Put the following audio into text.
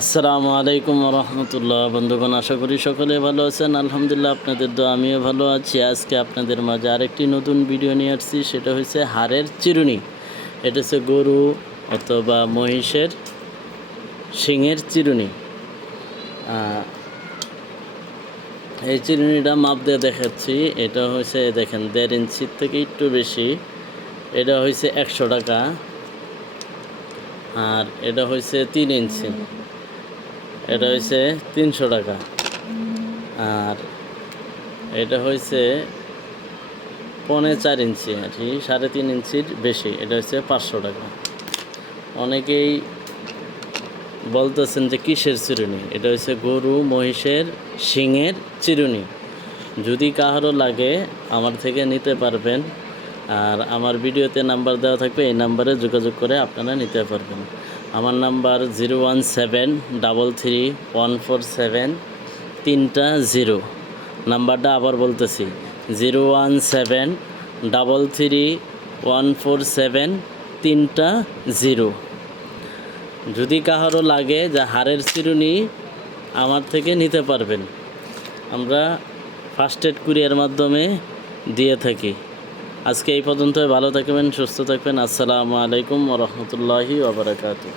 আসসালামু আলাইকুম রহমতুল্লাহ বন্ধুগণ, আশা করি সকলে ভালো আছেন। আলহামদুলিল্লাহ আপনাদের তো আমিও ভালো আছি। আজকে আপনাদের মাঝে আরেকটি নতুন ভিডিও নিয়ে আসছি। সেটা হচ্ছে হাড়ের চিরুনি। এটা হচ্ছে গরু অথবা মহিষের শিঙের চিরুনি। এই চিরুনিটা মাপ দিয়ে দেখাচ্ছি। এটা হয়েছে দেখেন, দেড় ইঞ্চির থেকে একটু বেশি। এটা হয়েছে একশো টাকা। আর এটা হয়েছে তিন ইঞ্চি। এটা হয়েছে তিনশো টাকা। আর এটা হয়েছে পৌনে চার ইঞ্চি আর কি, সাড়ে তিন ইঞ্চির বেশি, এটা হচ্ছে পাঁচশো টাকা। অনেকেই বলতেছেন যে কিসের চিরুনি? এটা হচ্ছে গরু, মহিষের, শিঙের চিরুনি। যদি কাহারও লাগে আমার থেকে নিতে পারবেন, আর আমার ভিডিওতে নাম্বার দেওয়া থাকবে, এই নাম্বারে যোগাযোগ করে আপনারা নিতে পারবেন। আমার number zero one seven double three one four seven তিনটা জিরো। নাম্বারটা আবার বলতেছি, zero one seven double three one four seven তিনটা জিরো। যদি কাহারও লাগে যে হাড়ের চিরুনি আমার থেকে নিতে পারবেন। আমরা ফার্স্ট এড কুরিয়ার মাধ্যমে দিয়ে থাকি। আজকে এই পর্যন্তই ভালো থাকবেন সুস্থ থাকবেন। আসসালামু আলাইকুম রহমতুল্লাহি ওবরাকাতু